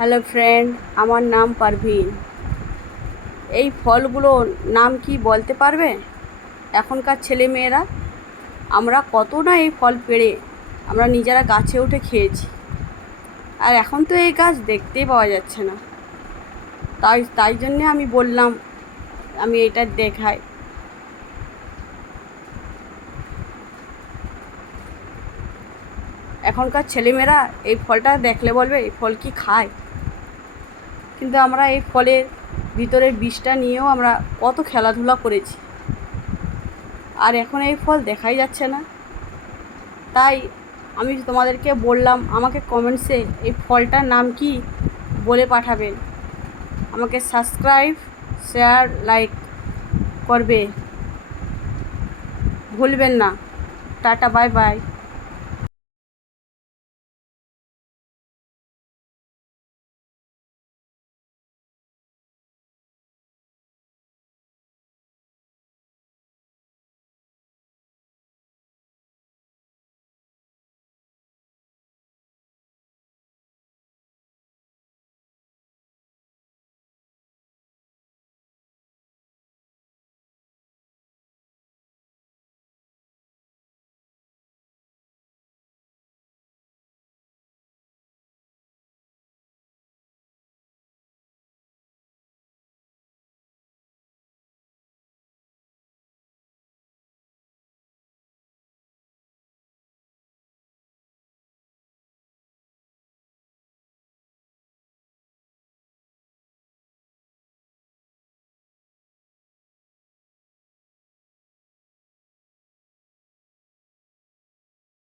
Hello friend, আমার নাম পারভিন। এই ফলগুলো নাম কি বলতে পারবে? এখনকার ছেলে মেয়েরা আমরা কত না এই ফল পেড়ে আমরা নিজেরা গাছে উঠে খেয়েছি। আর এখন তো এই গাছ দেখতেই পাওয়া যাচ্ছে না। তাই তাই জন্যে আমি বললাম, আমি এটা দেখাই। এখনকার ছেলেমেয়েরা এই ফলটা দেখলে বলবে, এই ফল কি খায়? কিন্তু আমরা এই ফলের ভিতরের বীজটা নিয়েও আমরা কত খেলাধুলা করেছি। আর এখন এই ফল দেখাই যাচ্ছে না। তাই আমি তোমাদেরকে বললাম, আমাকে কমেন্টসে এই ফলটার নাম কি বলে পাঠাবেন। আমাকে সাবস্ক্রাইব শেয়ার লাইক করবে। ভুলবেন না। Tata bye bye